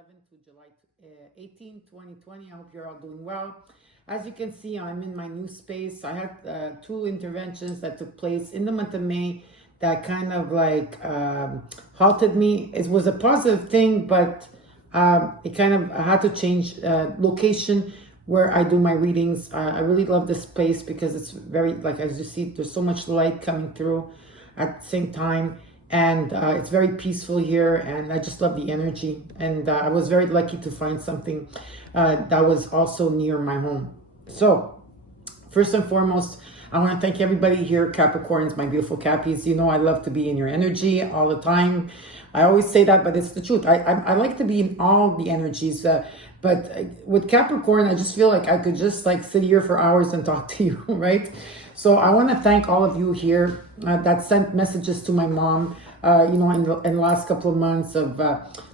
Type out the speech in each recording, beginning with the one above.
11th to July 18th, 2020. I hope you're all doing well. As you can see, I'm in my new space. I had two interventions that took place in the month of May that kind of like halted me. It was a positive thing, but it kind of I had to change location where I do my readings. I really love this place because it's very, like as you see, there's so much light coming through at the same time. And it's very peaceful here, and I just love the energy. And I was very lucky to find something that was also near my home. So first and foremost, I want to thank everybody here, Capricorns, my beautiful Cappies. You know I love to be in your energy all the time. I always say that, but it's the truth. I like to be in all the energies. But with Capricorn, I just feel like I could just like sit here for hours and talk to you, right? So I want to thank all of you here that sent messages to my mom, you know, in the last couple of months of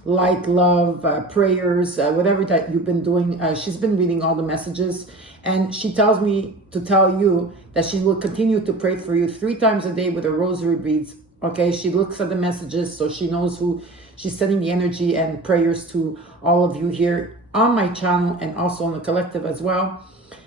light, love, prayers, whatever that you've been doing. She's been reading all the messages, and she tells me to tell you that she will continue to pray for you 3 times a day with her rosary beads. Okay, she looks at the messages, so she knows who she's sending the energy and prayers to, all of you here on my channel and also on the collective as well.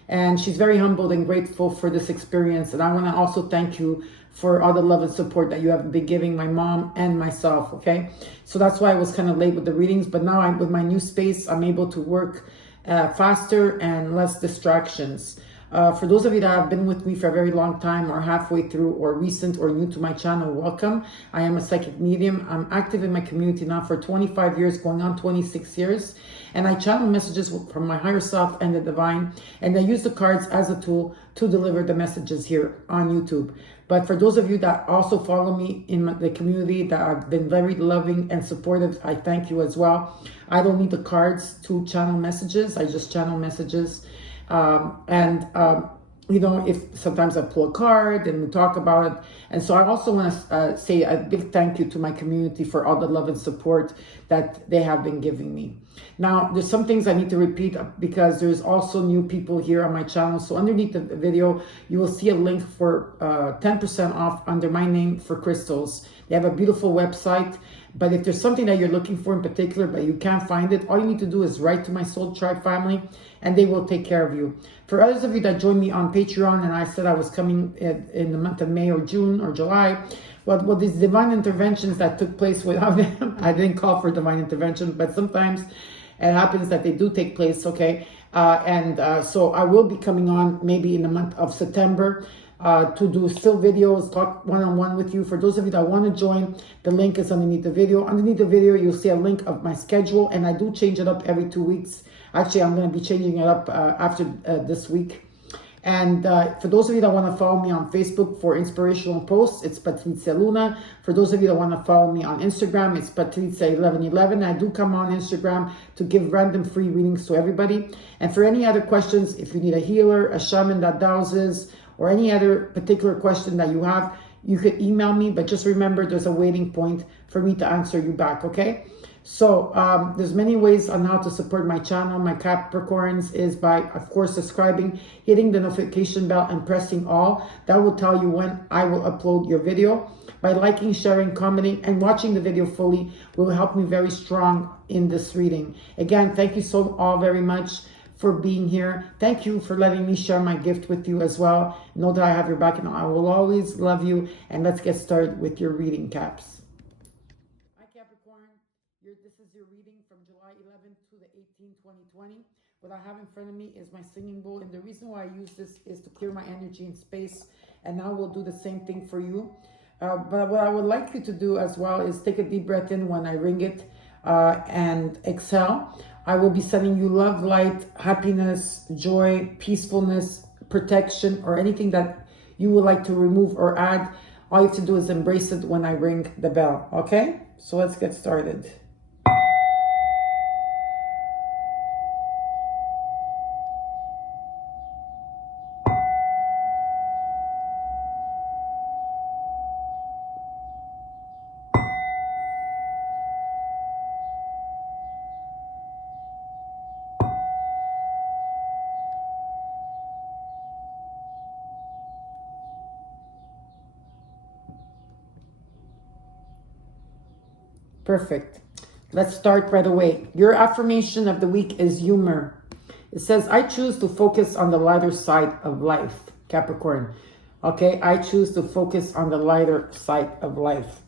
And she's very humbled and grateful for this experience. And I want to also thank you for all the love and support that you have been giving my mom and myself, okay? So that's why I was kind of late with the readings. But now with my new space, I'm able to work faster and less distractions. For those of you that have been with me for a very long time or halfway through or recent or new to my channel, welcome. I am a psychic medium. I'm active in my community now for 25 years, going on 26 years. And I channel messages from my higher self and the divine. And I use the cards as a tool to deliver the messages here on YouTube. But for those of you that also follow me in the community that have been very loving and supportive, I thank you as well. I don't need the cards to channel messages. I just channel messages. You know, if sometimes I pull a card and we talk about it. And so I also want to say a big thank you to my community for all the love and support that they have been giving me. Now, there's some things I need to repeat because there's also new people here on my channel. So underneath the video, you will see a link for 10% off under my name for crystals. They have a beautiful website. But if there's something that you're looking for in particular, but you can't find it, all you need to do is write to my Soul Tribe family and they will take care of you. For others of you that joined me on Patreon and I said I was coming in the month of May or June or July, well, these divine interventions that took place without them, I didn't call for divine intervention, but sometimes it happens that they do take place, okay? So I will be coming on maybe in the month of September to do still videos, talk one-on-one with you. For those of you that want to join, the link is underneath the video. Underneath the video, you'll see a link of my schedule, and I do change it up every 2 weeks. Actually, I'm going to be changing it up after this week. And for those of you that want to follow me on Facebook for inspirational posts, it's Patrizia Luna. For those of you that want to follow me on Instagram, it's Patrizia1111. I do come on Instagram to give random free readings to everybody. And for any other questions, if you need a healer, a shaman that douses, or any other particular question that you have, you could email me, but just remember there's a waiting point for me to answer you back, okay? So there's many ways on how to support my channel, my Capricorns, is by, of course, subscribing, hitting the notification bell and pressing all. That will tell you when I will upload your video. By liking, sharing, commenting, and watching the video fully will help me very strong in this reading. Again, thank you so all very much for being here. Thank you for letting me share my gift with you as well. Know that I have your back and I will always love you. And let's get started with your reading, Caps. Hi, Capricorn. This is your reading from July 11th to the 18th, 2020. What I have in front of me is my singing bowl. And the reason why I use this is to clear my energy and space. And now we'll do the same thing for you. But what I would like you to do as well is take a deep breath in when I ring it and exhale. I will be sending you love, light, happiness, joy, peacefulness, protection, or anything that you would like to remove or add. All you have to do is embrace it when I ring the bell, okay? So let's get started. Perfect. Let's start right away. Your affirmation of the week is humor. It says, I choose to focus on the lighter side of life, Capricorn. Okay, I choose to focus on the lighter side of life.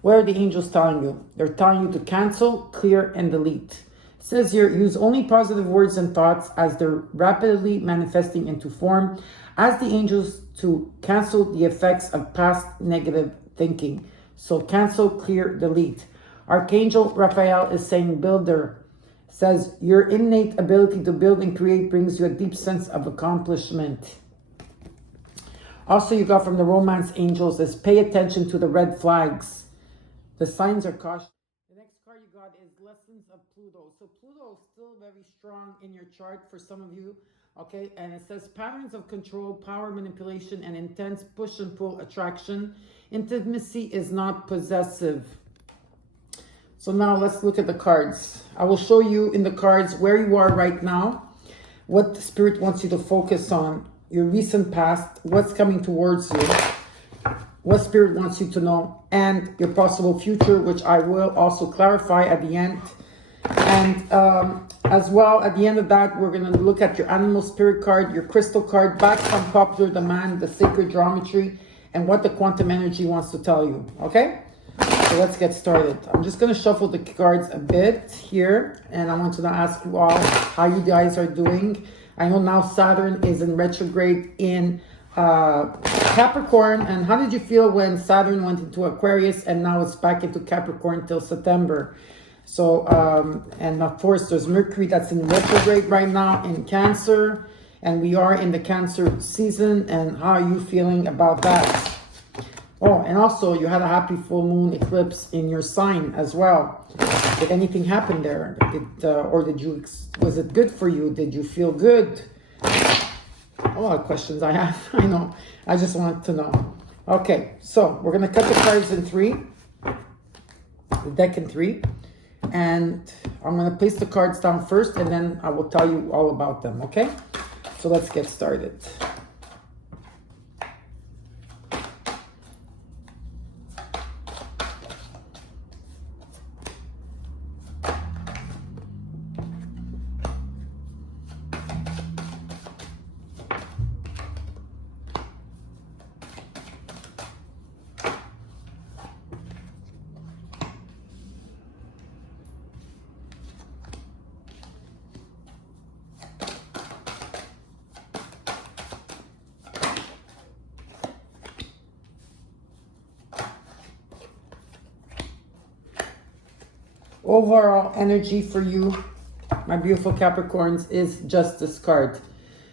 What are the angels telling you? They're telling you to cancel, clear, and delete. It says here, use only positive words and thoughts as they're rapidly manifesting into form. Ask the angels to cancel the effects of past negative thinking. So cancel, clear, delete. Archangel Raphael is saying builder. Says your innate ability to build and create brings you a deep sense of accomplishment. Also, you got from the romance angels is pay attention to the red flags. The signs are cautious. The next card you got is lessons of Pluto. So Pluto is still very strong in your chart for some of you. Okay, and it says patterns of control, power manipulation, and intense push and pull attraction. Intimacy is not possessive. So now let's look at the cards. I will show you in the cards where you are right now, what the Spirit wants you to focus on, your recent past, what's coming towards you, what Spirit wants you to know, and your possible future, which I will also clarify at the end. And as well, at the end of that, we're going to look at your animal spirit card, your crystal card, back from popular demand, the sacred geometry, and what the quantum energy wants to tell you. Okay? So let's get started. I'm just going to shuffle the cards a bit here, and I want to ask you all how you guys are doing. I know now Saturn is in retrograde in Capricorn, and how did you feel when Saturn went into Aquarius and now it's back into Capricorn till September? So, and of course there's Mercury that's in retrograde right now in Cancer, and we are in the Cancer season, and how are you feeling about that? Oh, and also you had a happy full moon eclipse in your sign as well. Did anything happen there? Was it good for you? Did you feel good? A lot of questions I have. I know. I just wanted to know. Okay, so we're going to cut the cards in three. The deck in three. And I'm going to place the cards down first, and then I will tell you all about them, okay? So let's get started. Overall energy for you, my beautiful Capricorns, is Justice card.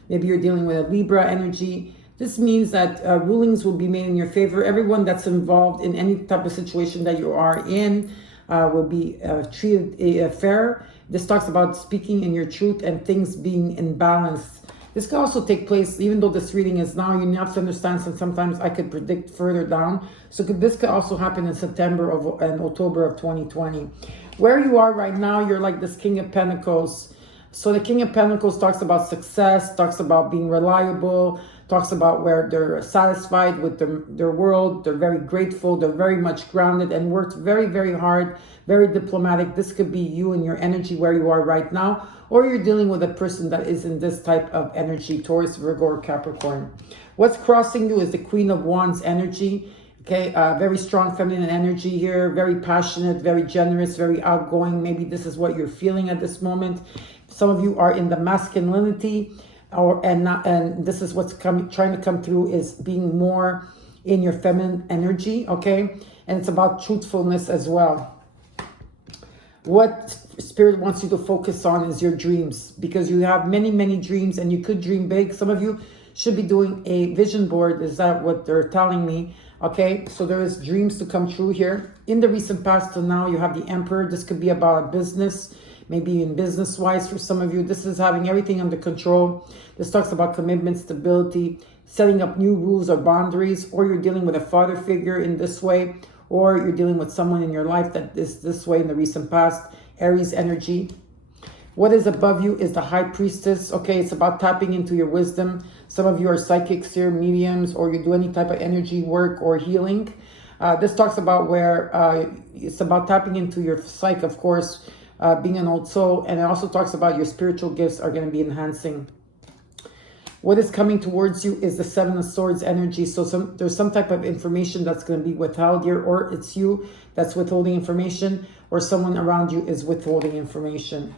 Maybe you're dealing with a Libra energy. This means that rulings will be made in your favor. Everyone that's involved in any type of situation that you are in will be treated fair. This talks about speaking in your truth and things being in balance. This can also take place, even though this reading is now, you have to understand that sometimes I could predict further down. So this could also happen in September and October of 2020. Where you are right now, you're like this King of Pentacles. So the King of Pentacles talks about success, talks about being reliable, talks about where they're satisfied with their world. They're very grateful. They're very much grounded and worked very, very hard, very diplomatic. This could be you and your energy where you are right now, or you're dealing with a person that is in this type of energy, Taurus, Virgo, or Capricorn. What's crossing you is the Queen of Wands energy. Okay, very strong feminine energy here, very passionate, very generous, very outgoing. Maybe this is what you're feeling at this moment. Some of you are in the masculinity, and this is what's trying to come through, is being more in your feminine energy, okay? And it's about truthfulness as well. What Spirit wants you to focus on is your dreams, because you have many, many dreams, and you could dream big. Some of you should be doing a vision board. Is that what they're telling me? Okay, so there is dreams to come true here. In the recent past till now, you have the Emperor. This could be about business, maybe in business-wise for some of you. This is having everything under control. This talks about commitment, stability, setting up new rules or boundaries, or you're dealing with a father figure in this way, or you're dealing with someone in your life that is this way in the recent past. Aries energy. What is above you is the High Priestess. Okay, it's about tapping into your wisdom. Some of you are psychics here, mediums, or you do any type of energy work or healing. This talks about where it's about tapping into your psyche, of course, being an old soul. And it also talks about your spiritual gifts are going to be enhancing. What is coming towards you is the Seven of Swords energy. So there's some type of information that's going to be withheld here, or it's you that's withholding information, or someone around you is withholding information.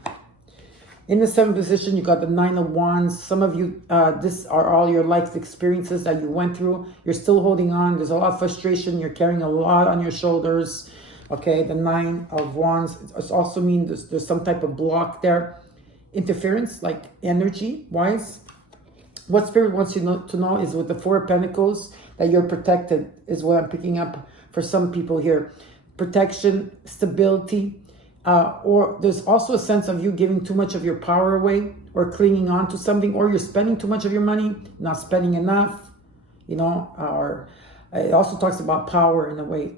In the 7th position, you got the 9 of Wands. Some of you, this are all your life experiences that you went through. You're still holding on. There's a lot of frustration. You're carrying a lot on your shoulders. Okay, the 9 of Wands. It also means there's some type of block there. Interference, like energy-wise. What Spirit wants you to know is with the 4 of Pentacles, that you're protected, is what I'm picking up for some people here. Protection, stability, or there's also a sense of you giving too much of your power away, or clinging on to something, or you're spending too much of your money, not spending enough, you know, or it also talks about power in a way,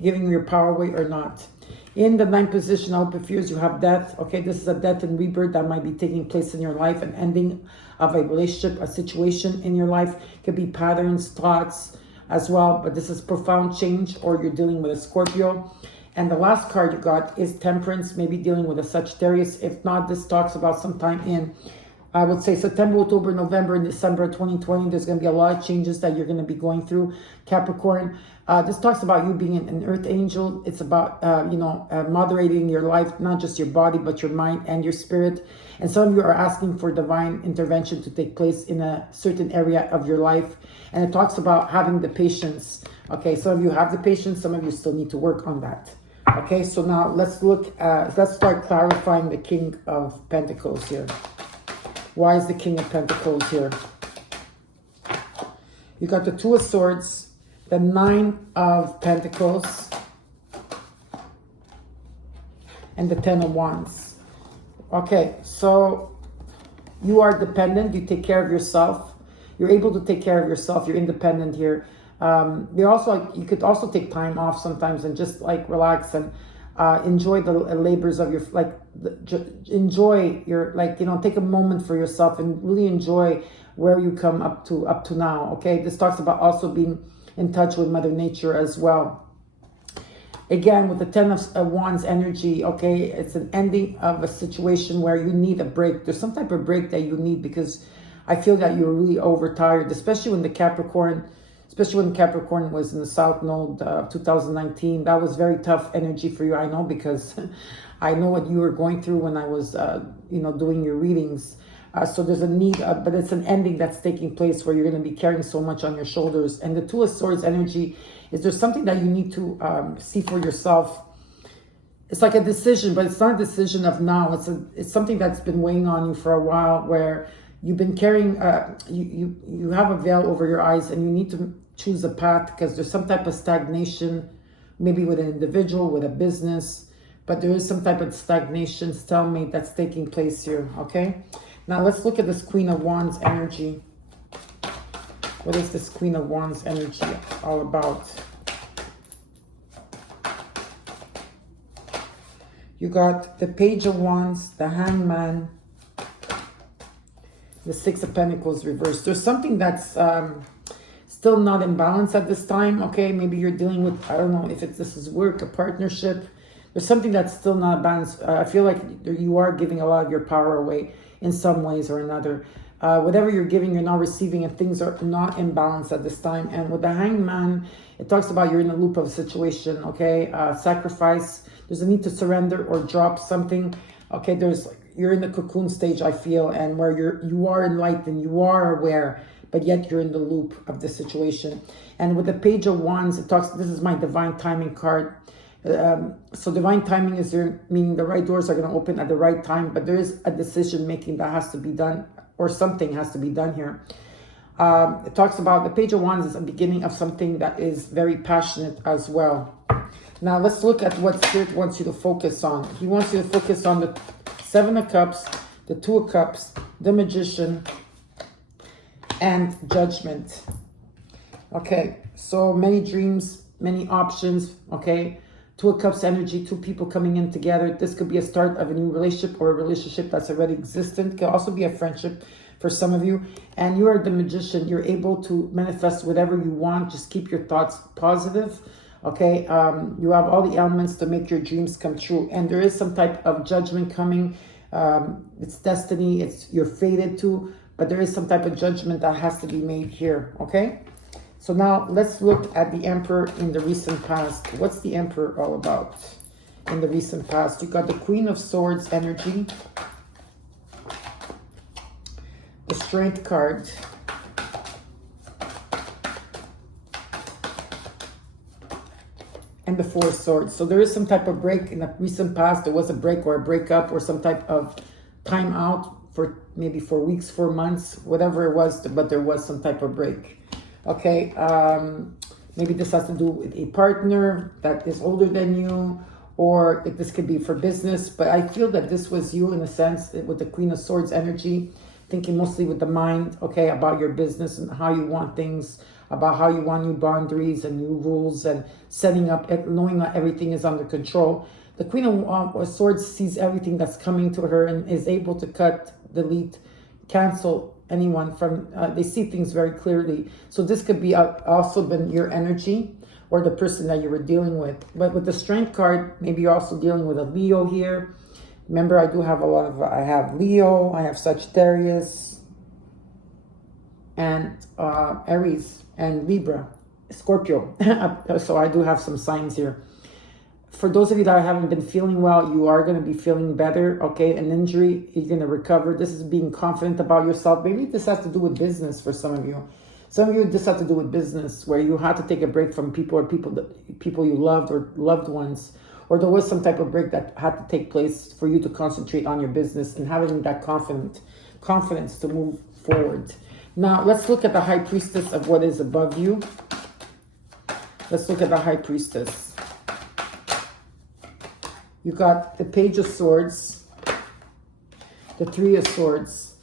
giving your power away or not. In the 9th position, I hope it fears you have death. Okay, this is a death and rebirth that might be taking place in your life, an ending of a relationship, a situation in your life. Could be patterns, thoughts as well, but this is profound change, or you're dealing with a Scorpio. And the last card you got is Temperance, maybe dealing with a Sagittarius. If not, this talks about sometime in, I would say, September, October, November, and December 2020. There's going to be a lot of changes that you're going to be going through, Capricorn. This talks about you being an earth angel. It's about, moderating your life, not just your body, but your mind and your spirit. And some of you are asking for divine intervention to take place in a certain area of your life. And it talks about having the patience. Okay, some of you have the patience. Some of you still need to work on that. Okay, so now let's start clarifying the King of Pentacles here. Why is the King of Pentacles here? You got the 2 of Swords, the 9 of Pentacles, and the 10 of Wands. Okay, so you are dependent. You take care of yourself. You're able to take care of yourself. You're independent here. You could also take time off sometimes and just like relax and enjoy the labors of your, enjoy your, take a moment for yourself and really enjoy where you come up to now. Okay, this talks about also being in touch with Mother Nature as well. Again, with the 10 of Wands energy, okay, it's an ending of a situation where you need a break. There's some type of break that you need, because I feel that you're really overtired, especially when Capricorn was in the South Node of 2019. That was very tough energy for you. I know, because I know what you were going through when I was, doing your readings. So there's a need, but it's an ending that's taking place where you're going to be carrying so much on your shoulders. And the 2 of Swords energy is there's something that you need to see for yourself. It's like a decision, but it's not a decision of now. It's something that's been weighing on you for a while, where you've been carrying, you have a veil over your eyes, and you need to choose a path, because there's some type of stagnation, maybe with an individual, with a business, but there is some type of stagnation, stalemate that's taking place here. Okay, now let's look at this Queen of Wands energy. What is this Queen of Wands energy all about? You got the Page of Wands, the Hangman, the 6 of Pentacles reversed. There's something that's still not in balance at this time. Okay, maybe you're dealing with, I don't know if this is work, a partnership. There's something that's still not balanced. I feel like you are giving a lot of your power away in some ways or another. Whatever you're giving, you're not receiving, and things are not in balance at this time. And with the Hangman, it talks about you're in a loop of a situation. Okay, sacrifice. There's a need to surrender or drop something. Okay, you're in the cocoon stage, I feel, and where you are enlightened, you are aware, but yet you're in the loop of the situation. And with the Page of Wands, it talks, this is my divine timing card. So divine timing is there, meaning the right doors are going to open at the right time, but there is a decision making that has to be done, or something has to be done here. It talks about the Page of Wands is a beginning of something that is very passionate as well. Now let's look at what Spirit wants you to focus on. He wants you to focus on the 7 of Cups, the 2 of Cups, the Magician, and Judgment. Okay, so many dreams, many options. Okay, 2 of Cups energy, 2 people coming in together. This could be a start of a new relationship, or a relationship that's already existent. It could also be a friendship for some of you. And you are the magician. You're able to manifest whatever you want. Just keep your thoughts positive. Okay, you have all the elements to make your dreams come true. And there is some type of judgment coming. It's destiny. You're fated to, but there is some type of judgment that has to be made here. Okay, so now let's look at the Emperor in the recent past. What's the Emperor all about in the recent past? You got the Queen of Swords energy, the Strength card, and the Four of Swords. So there is some type of break in the recent past. There was a break or a breakup or some type of time out for maybe 4 weeks, 4 months, whatever it was, but there was some type of break. Okay, maybe this has to do with a partner that is older than you, or if this could be for business. But I feel that this was you in a sense with the Queen of Swords energy, thinking mostly with the mind, okay, about your business and how you want things, about how you want new boundaries and new rules and setting up, knowing that everything is under control. The Queen of Swords sees everything that's coming to her and is able to cut, delete, cancel anyone from, they see things very clearly. So this could be also been your energy or the person that you were dealing with. But with the Strength card, maybe you're also dealing with a Leo here. Remember, I do have a lot of, I have Leo, I have Sagittarius, and Aries, and Libra, Scorpio. So I do have some signs here. For those of you that haven't been feeling well, you are going to be feeling better, okay? An injury, you're going to recover. This is being confident about yourself. Maybe this has to do with business for some of you. Some of you, this has to do with business, where you had to take a break from people or people you loved or loved ones. Or there was some type of break that had to take place for you to concentrate on your business and having that confidence to move forward. Now, let's look at the High Priestess of what is above you. Let's look at the High Priestess. You got the Page of Swords, the Three of Swords,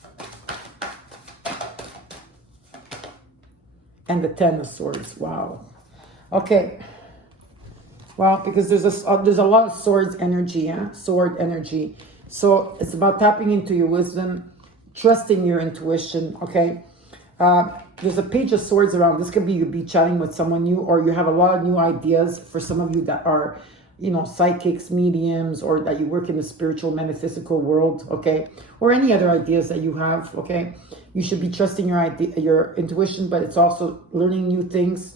and the Ten of Swords. Wow. Okay. Well, because there's a lot of swords energy, yeah? Sword energy. So it's about tapping into your wisdom, trusting your intuition, okay? There's a Page of Swords around. This could be you be chatting with someone new, or you have a lot of new ideas for some of you that are, you know, psychics, mediums, or that you work in the spiritual, metaphysical world, okay? Or any other ideas that you have, okay? You should be trusting your intuition, but it's also learning new things.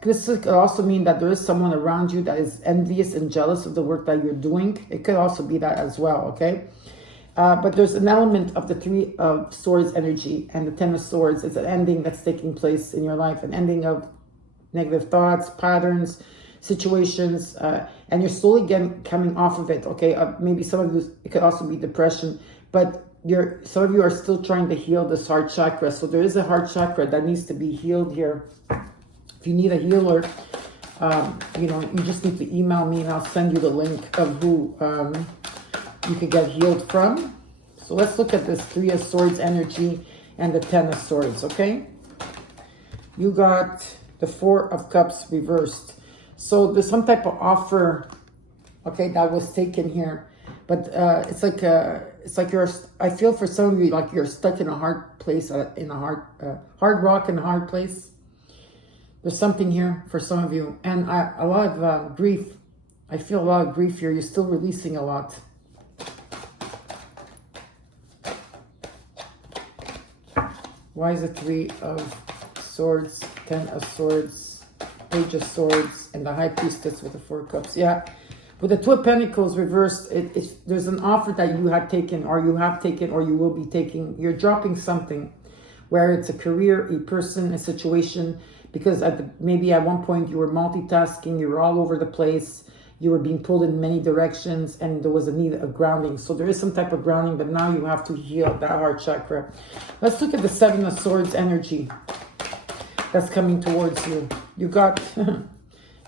This could also mean that there is someone around you that is envious and jealous of the work that you're doing. It could also be that as well, okay? But there's an element of the Three of Swords energy and the Ten of Swords. It's an ending that's taking place in your life, an ending of negative thoughts, patterns, situations, and you're slowly coming off of it, okay? Maybe some of you, it could also be depression, but some of you are still trying to heal this heart chakra. So there is a heart chakra that needs to be healed here. If you need a healer, you know, you just need to email me and I'll send you the link of who you could get healed from. So let's look at this Three of Swords energy and the Ten of Swords, okay? You got the Four of Cups reversed. So there's some type of offer, okay, that was taken here. But it's like you're, I feel for some of you, like you're stuck in a hard place, in a hard rock in a hard place. There's something here for some of you. And a lot of grief. I feel a lot of grief here. You're still releasing a lot. Why is it Three of Swords, Ten of Swords, Page of Swords, and the High Priestess with the Four Cups? Yeah. With the Two of Pentacles reversed, there's an offer that you had taken, or you have taken, or you will be taking. You're dropping something, where it's a career, a person, a situation, because maybe at one point you were multitasking, you were all over the place, you were being pulled in many directions, and there was a need of grounding. So there is some type of grounding, but now you have to heal that heart chakra. Let's look at the Seven of Swords energy that's coming towards you. You got,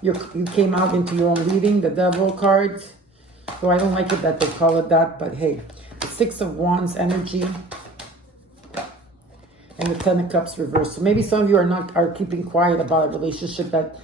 you came out into your own reading, the Devil card. So I don't like it that they call it that, but hey, Six of Wands energy. And the Ten of Cups reversed. So maybe some of you are keeping quiet about a relationship that,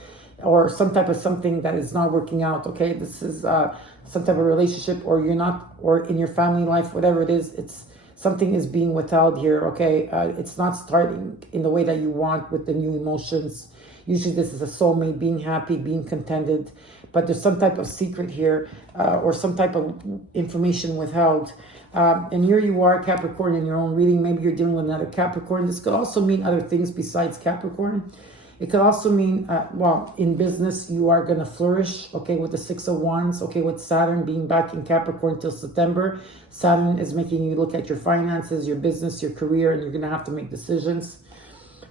or some type of something that is not working out, okay? This is some type of relationship, or you're not, or in your family life, whatever it is, it's Something is being withheld here, okay? It's not starting in the way that you want with the new emotions. Usually this is a soulmate, being happy, being contented, but there's some type of secret here or some type of information withheld. And here you are, Capricorn, in your own reading. Maybe you're dealing with another Capricorn. This could also mean other things besides Capricorn. It could also mean, well, in business, you are going to flourish, okay, with the Six of Wands, okay, with Saturn being back in Capricorn till September. Saturn is making you look at your finances, your business, your career, and you're going to have to make decisions.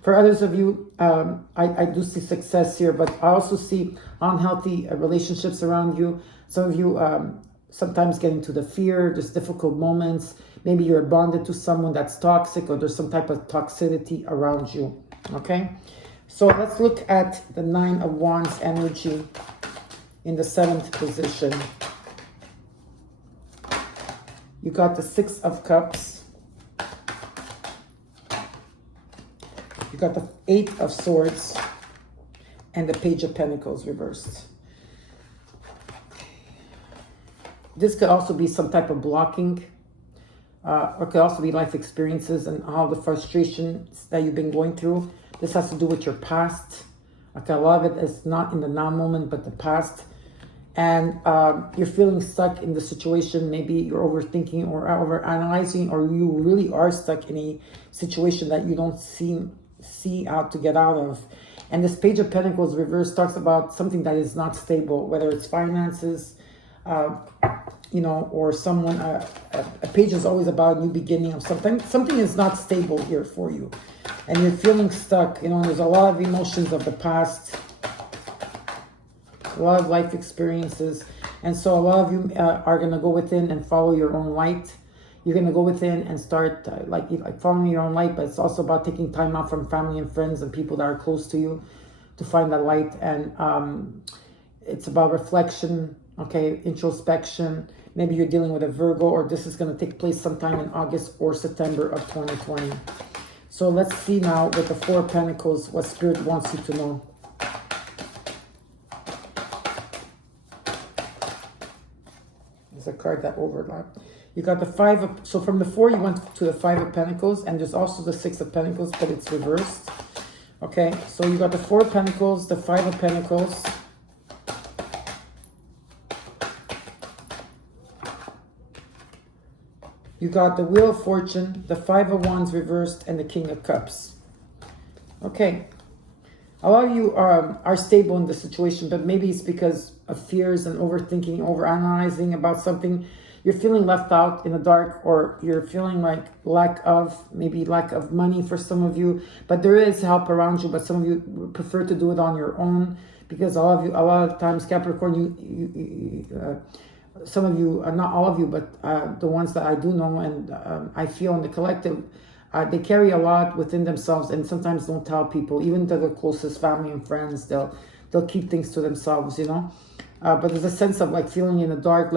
For others of you, I do see success here, but I also see unhealthy relationships around you. Some of you sometimes get into the fear, there's difficult moments. Maybe you're bonded to someone that's toxic, or there's some type of toxicity around you, okay? So let's look at the Nine of Wands energy in the 7th position. You got the Six of Cups. You got the Eight of Swords and the Page of Pentacles reversed. This could also be some type of blocking, or could also be life experiences and all the frustrations that you've been going through. This has to do with your past. Okay, a lot of it is not in the now moment, but the past. And you're feeling stuck in the situation. Maybe you're overthinking or overanalyzing, or you really are stuck in a situation that you don't see how to get out of. And this Page of Pentacles reverse talks about something that is not stable, whether it's finances, you know, or someone. A page is always about a new beginning of something. Something is not stable here for you, and you're feeling stuck. You know, there's a lot of emotions of the past, a lot of life experiences, and so a lot of you are going to go within and follow your own light. You're going to go within and start like following your own light, but it's also about taking time out from family and friends and people that are close to you to find that light. And it's about reflection, okay, introspection. Maybe you're dealing with a Virgo, or this is going to take place sometime in August or September of 2020. So let's see now with the Four of Pentacles what Spirit wants you to know. There's a card that overlapped. You got the Five of, so from the Four you went to the Five of Pentacles, and there's also the Six of Pentacles, but it's reversed. Okay, so you got the Four of Pentacles, the Five of Pentacles. You got the Wheel of Fortune, the Five of Wands reversed, and the King of Cups. Okay. A lot of you are stable in the situation, but maybe it's because of fears and overthinking, overanalyzing about something. You're feeling left out in the dark, or you're feeling like lack of money for some of you. But there is help around you, but some of you prefer to do it on your own, because a lot of times, Capricorn, some of you, not all of you, but the ones that I do know, and I feel in the collective, they carry a lot within themselves, and sometimes don't tell people, even to the closest family and friends. They'll keep things to themselves, you know. But there's a sense of like feeling in the dark,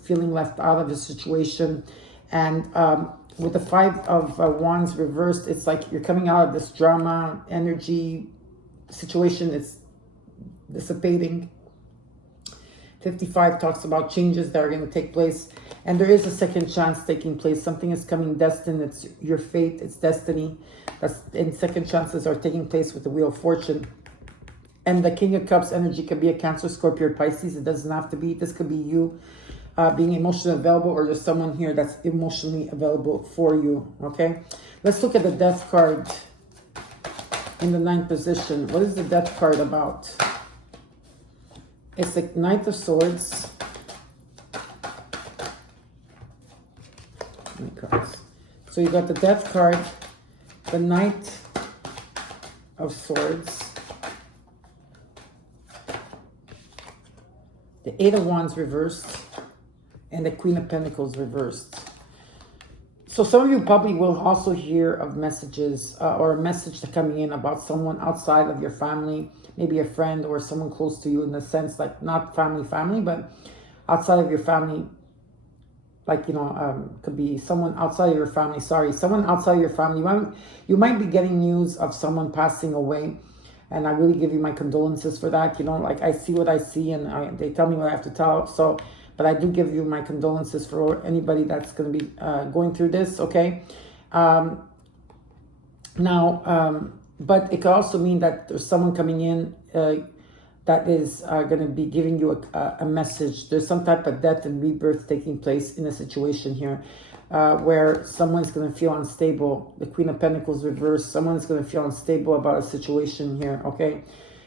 feeling left out of the situation. And with the Five of Wands reversed, it's like you're coming out of this drama, energy situation. It's dissipating. 55 talks about changes that are going to take place, and there is a second chance taking place. Something is coming destined. It's your fate. It's destiny. And second chances are taking place with the Wheel of Fortune. And the King of Cups energy could be a Cancer, Scorpio, or Pisces. It doesn't have to be. This could be you being emotionally available, or there's someone here that's emotionally available for you. Okay, let's look at the Death card in the 9th position. What is the Death card about? It's the Knight of Swords. So you got the Death card, the Knight of Swords, the Eight of Wands reversed, and the Queen of Pentacles reversed. So some of you probably will also hear of messages or a message coming in about someone outside of your family, maybe a friend or someone close to you, in the sense like not family, but outside of your family. Like, you know, could be someone outside of your family. Someone outside of your family. You might be getting news of someone passing away. And I really give you my condolences for that. You know, like I see what I see, and they tell me what I have to tell. So, but I do give you my condolences for anybody that's going to be going through this, okay? But it could also mean that there's someone coming in that is going to be giving you a message. There's some type of death and rebirth taking place in a situation here where someone's going to feel unstable. The Queen of Pentacles reversed. Someone's going to feel unstable about a situation here, okay?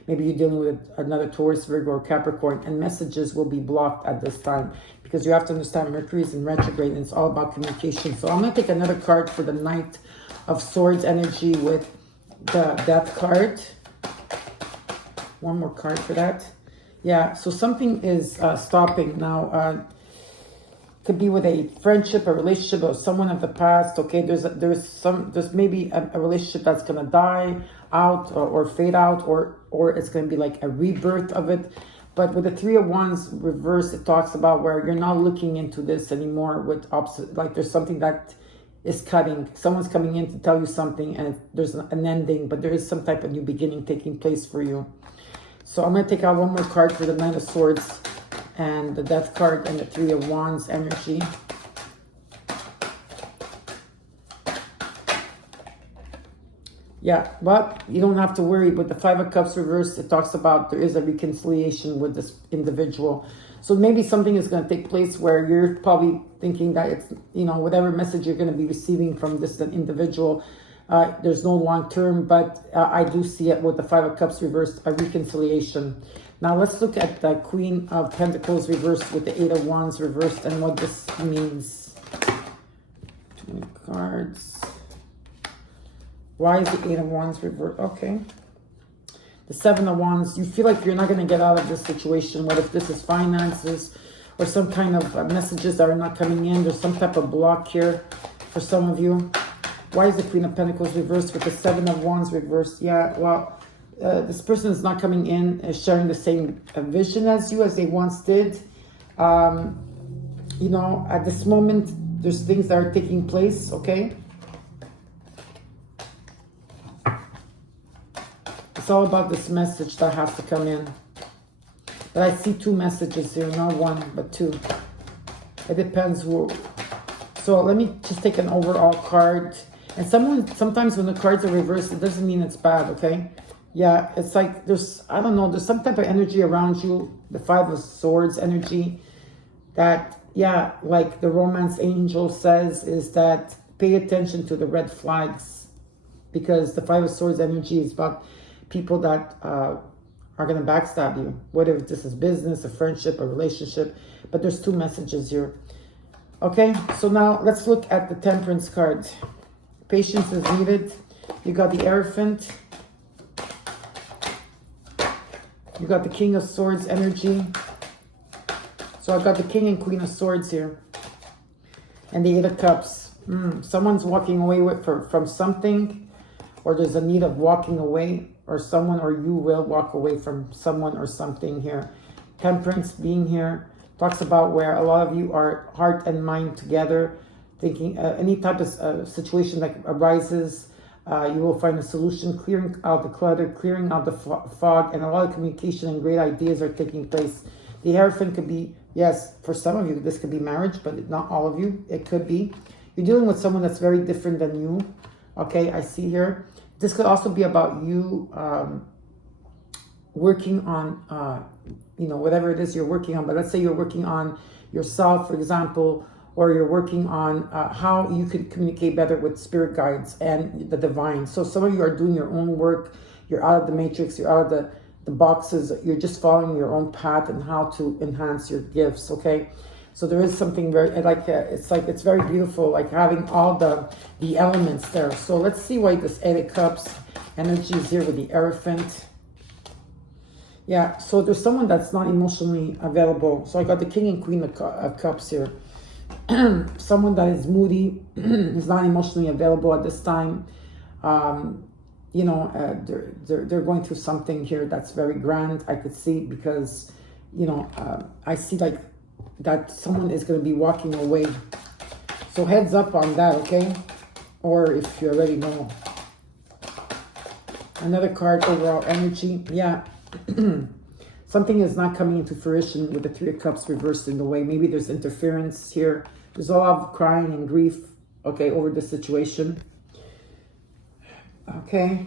Maybe you're dealing with another Taurus, Virgo, or Capricorn, and messages will be blocked at this time because you have to understand Mercury is in retrograde and it's all about communication. So I'm going to take another card for the Knight of Swords energy with the Death card. One more card for that. Yeah, so something is stopping now. Could be with a friendship, a relationship, or someone of the past. Okay, there's maybe a relationship that's gonna die out or fade out, or it's gonna be like a rebirth of it. But with the Three of Wands reverse, it talks about where you're not looking into this anymore with opposite. Like there's something that is cutting. Someone's coming in to tell you something, and there's an ending, but there is some type of new beginning taking place for you. So I'm going to take out one more card for the Knight of Swords and the Death card and the Three of Wands energy. Yeah, but you don't have to worry. With the Five of Cups reversed, it talks about there is a reconciliation with this individual. So maybe something is going to take place where you're probably thinking that it's, you know, whatever message you're going to be receiving from this individual, there's no long term, but I do see it with the Five of Cups reversed, a reconciliation. Now let's look at the Queen of Pentacles reversed with the Eight of Wands reversed and what this means. 20 cards. Why is the Eight of Wands reversed? Okay. The Seven of Wands, you feel like you're not going to get out of this situation. What if this is finances or some kind of messages that are not coming in? There's some type of block here for some of you. Why is the Queen of Pentacles reversed with the Seven of Wands reversed? Yeah, well, this person is not coming in sharing the same vision as you as they once did. You know, at this moment, there's things that are taking place, okay? It's all about this message that has to come in. But I see two messages here, not one, but two. It depends who. So let me just take an overall card. And sometimes when the cards are reversed, it doesn't mean it's bad, okay? Yeah, it's like there's, I don't know, there's some type of energy around you, the Five of Swords energy, that, yeah, like the romance angel says, is that pay attention to the red flags, because the Five of Swords energy is about people that are going to backstab you, whether this is business, a friendship, a relationship, but there's two messages here. Okay, so now let's look at the Temperance card. Patience is needed. You got the Hierophant. You got the King of Swords energy. So I've got the King and Queen of Swords here. And the Eight of Cups. Someone's walking away from something, or there's a need of walking away, or someone, or you will walk away from someone or something here. Temperance being here talks about where a lot of you are heart and mind together, thinking any type of situation that arises, you will find a solution, clearing out the clutter, clearing out the fog, and a lot of communication and great ideas are taking place. The Hierophant could be, yes, for some of you, this could be marriage, but not all of you. It could be. You're dealing with someone that's very different than you. Okay, I see here. This could also be about you working on, you know, whatever it is you're working on. But let's say you're working on yourself, for example, or you're working on how you can communicate better with spirit guides and the divine. So some of you are doing your own work. You're out of the matrix. You're out of the boxes. You're just following your own path and how to enhance your gifts, okay? So there is something very, it's very beautiful, like having all the elements there. So let's see why this Eight of Cups energy is here with the Hierophant. Yeah, so there's someone that's not emotionally available. So I got the King and Queen of Cups here. Someone that is moody, is not emotionally available at this time. You know, they're going through something here that's very grand, I could see, because, you know, I see like that someone is going to be walking away. So heads up on that, okay? Or if you already know. Another card, overall energy. Yeah. Something is not coming into fruition with the Three of Cups reversed in the way. Maybe there's interference here. There's a lot of crying and grief, okay, over the situation. Okay.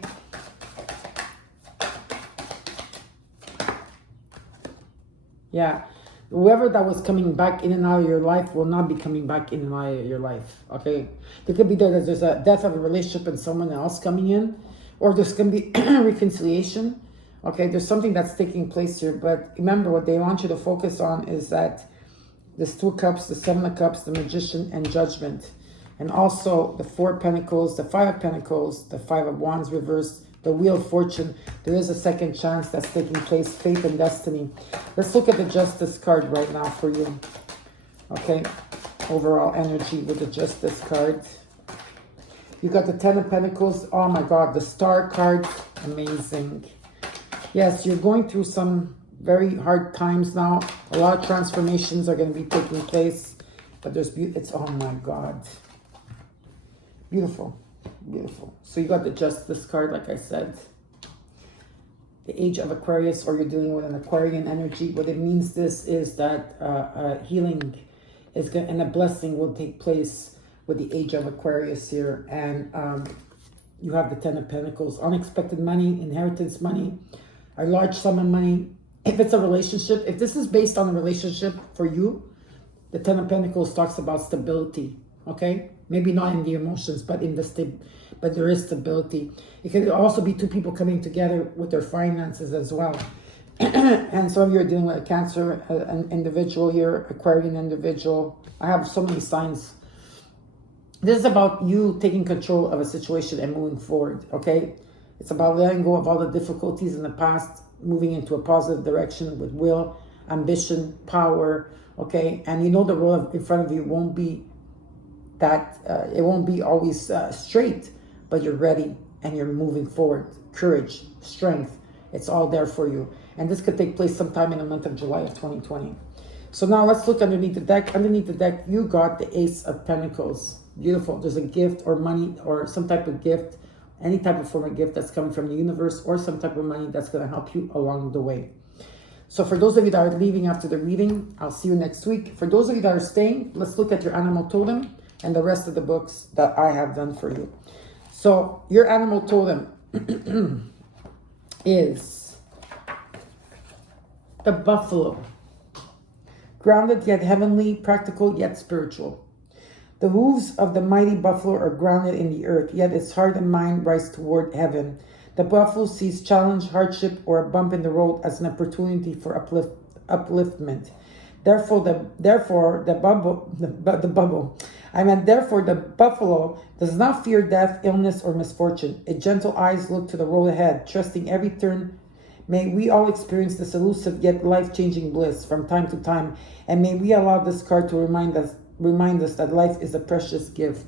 Yeah. Whoever that was coming back in and out of your life will not be coming back in and out of your life, okay? There could be that there's a death of a relationship and someone else coming in, or there's going to be reconciliation, okay? There's something that's taking place here, but remember what they want you to focus on is that this Two of Cups, the Seven of Cups, the Magician, and Judgment. And also the Four of Pentacles, the Five of Pentacles, the Five of Wands reversed, the Wheel of Fortune. There is a second chance that's taking place, faith and destiny. Let's look at the Justice card right now for you. Okay, overall energy with the Justice card. You got the Ten of Pentacles. Oh my God, the Star card, amazing. Yes, you're going through some very hard times now. A lot of transformations are going to be taking place, but there's it's, oh my God, beautiful. Beautiful. So you got the Justice card, like I said. The Age of Aquarius, or you're dealing with an Aquarian energy. What it means this is that healing is going, and a blessing will take place with the Age of Aquarius here. And you have the Ten of Pentacles, unexpected money, inheritance money, a large sum of money. If it's a relationship, if this is based on a relationship for you, the Ten of Pentacles talks about stability, okay? Maybe not in the emotions, but in the but there is stability. It could also be two people coming together with their finances as well. And some of you are dealing with a Cancer, an individual here, Aquarian individual. I have so many signs. This is about you taking control of a situation and moving forward, okay? It's about letting go of all the difficulties in the past, moving into a positive direction with will, ambition, power, okay? And you know the road in front of you won't be that it won't be always straight, but you're ready and you're moving forward. Courage, strength, it's all there for you. And this could take place sometime in the month of July of 2020. So now let's look underneath the deck. Underneath the deck, you got the Ace of Pentacles. Beautiful. There's a gift or money or some type of gift, any type of form of gift that's coming from the universe, or some type of money that's going to help you along the way. So for those of you that are leaving after the reading, I'll see you next week. For those of you that are staying, let's look at your animal totem and the rest of the books that I have done for you. So your animal totem is the buffalo. Grounded yet heavenly, practical yet spiritual. The hooves of the mighty buffalo are grounded in the earth, yet its heart and mind rise toward heaven. The buffalo sees challenge, hardship, or a bump in the road as an opportunity for upliftment. Therefore, the buffalo does not fear death, illness, or misfortune. Its gentle eyes look to the road ahead, trusting every turn. May we all experience this elusive yet life-changing bliss from time to time, and may we allow this card to remind us that life is a precious gift.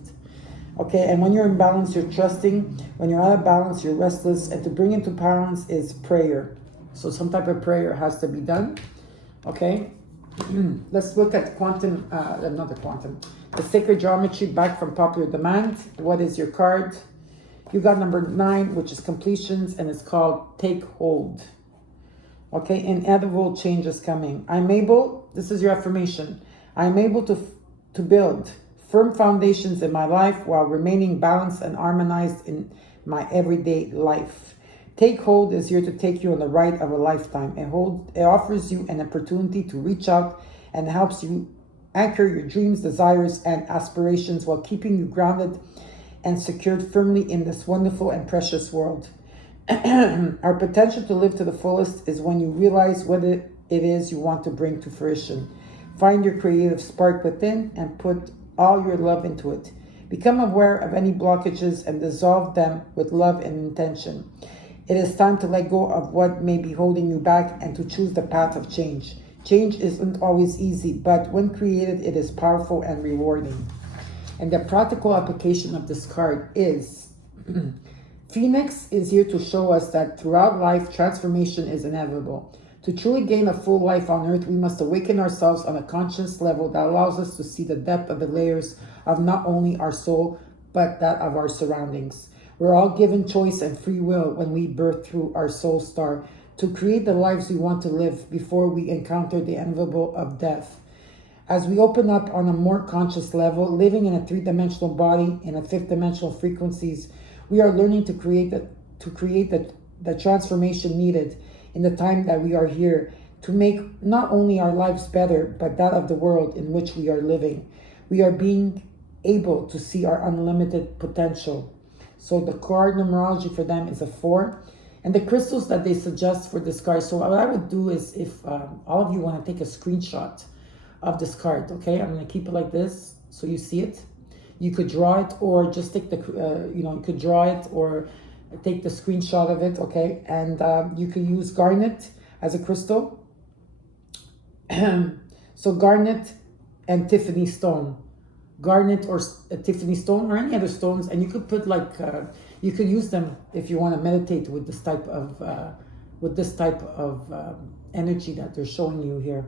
Okay, and when you're in balance, you're trusting. When you're out of balance, you're restless. And to bring into balance is prayer. So some type of prayer has to be done. Okay, let's look at the sacred geometry back from popular demand. What is your card? You got number 9, which is completions, and it's called Take Hold. Okay, inevitable change is coming. This is your affirmation. I'm able to build firm foundations in my life while remaining balanced and harmonized in my everyday life. Take Hold is here to take you on the ride of a lifetime. It offers you an opportunity to reach out and helps you anchor your dreams, desires, and aspirations while keeping you grounded and secured firmly in this wonderful and precious world. Our potential to live to the fullest is when you realize what it is you want to bring to fruition. Find your creative spark within and put all your love into it. Become aware of any blockages and dissolve them with love and intention. It is time to let go of what may be holding you back and to choose the path of change. Change isn't always easy, but when created, it is powerful and rewarding. And the practical application of this card is Phoenix is here to show us that throughout life, transformation is inevitable. To truly gain a full life on earth, we must awaken ourselves on a conscious level that allows us to see the depth of the layers of not only our soul, but that of our surroundings. We're all given choice and free will when we birth through our soul star to create the lives we want to live before we encounter the inevitable of death. As we open up on a more conscious level, living in a three-dimensional body, in a fifth-dimensional frequencies, we are learning to create the transformation needed in the time that we are here to make not only our lives better, but that of the world in which we are living. We are being able to see our unlimited potential. So the card numerology for them is a 4. And the crystals that they suggest for this card. So what I would do is, if all of you want to take a screenshot of this card, okay? I'm going to keep it like this so you see it. You could draw it, or just take the, you could draw it or take the screenshot of it, okay? And you could use garnet as a crystal. So garnet and Tiffany stone. Garnet or Tiffany stone or any other stones. And you could put like, you could use them if you want to meditate with this type of energy that they're showing you here.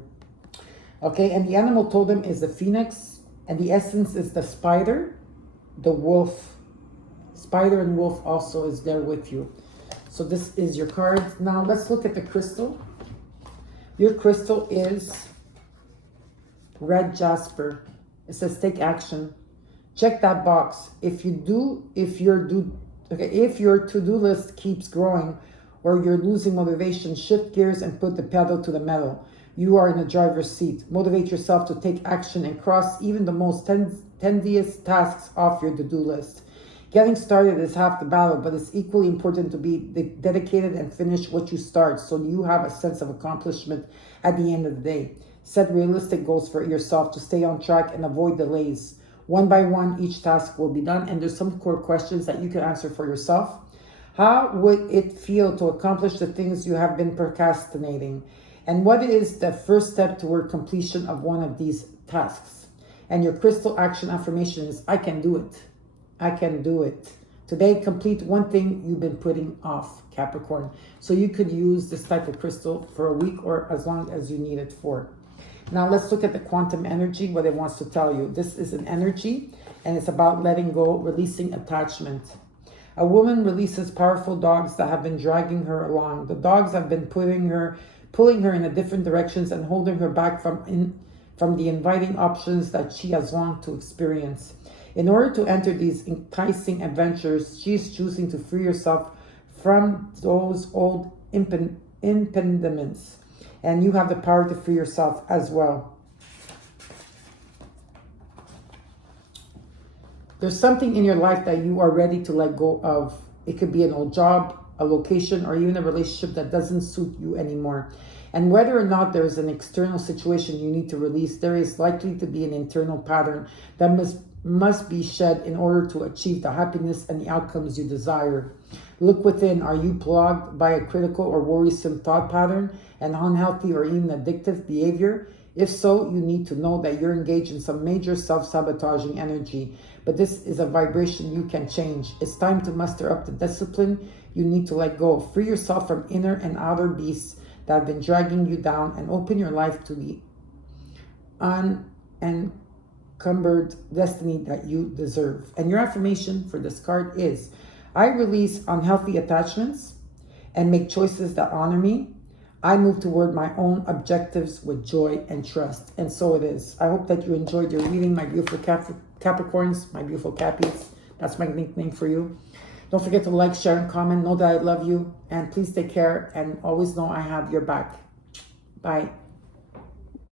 Okay, and the animal totem is the phoenix, and the essence is the spider, the wolf. Spider and wolf also is there with you. So this is your card. Now let's look at the crystal. Your crystal is red jasper. It says take action. Check that box. If your to-do list keeps growing or you're losing motivation, shift gears and put the pedal to the metal. You are in the driver's seat. Motivate yourself to take action and cross even the most tedious tasks off your to-do list. Getting started is half the battle, but it's equally important to be dedicated and finish what you start so you have a sense of accomplishment at the end of the day. Set realistic goals for yourself to stay on track and avoid delays. One by one, each task will be done, and there's some core questions that you can answer for yourself. How would it feel to accomplish the things you have been procrastinating? And what is the first step toward completion of one of these tasks? And your crystal action affirmation is, I can do it. I can do it. Today, complete one thing you've been putting off, Capricorn. So you could use this type of crystal for a week or as long as you need it for. Now let's look at the quantum energy, what it wants to tell you. This is an energy, and it's about letting go, releasing attachment. A woman releases powerful dogs that have been dragging her along. The dogs have been pulling her in a different directions and holding her back from the inviting options that she has longed to experience. In order to enter these enticing adventures, she is choosing to free herself from those old impediments. And you have the power to free yourself as well. There's something in your life that you are ready to let go of. It could be an old job, a location, or even a relationship that doesn't suit you anymore. And whether or not there is an external situation you need to release, there is likely to be an internal pattern that must be shed in order to achieve the happiness and the outcomes you desire. Look within. Are you plagued by a critical or worrisome thought pattern, an unhealthy or even addictive behavior? If so, you need to know that you're engaged in some major self-sabotaging energy, but this is a vibration you can change. It's time to muster up the discipline you need to let go. Free yourself from inner and outer beasts that have been dragging you down and open your life to the unencumbered destiny that you deserve. And your affirmation for this card is, I release unhealthy attachments and make choices that honor me. I move toward my own objectives with joy and trust. And so it is. I hope that you enjoyed your reading, my beautiful Capricorns, my beautiful Cappies. That's my nickname for you. Don't forget to like, share, and comment. Know that I love you. And please take care. And always know I have your back. Bye.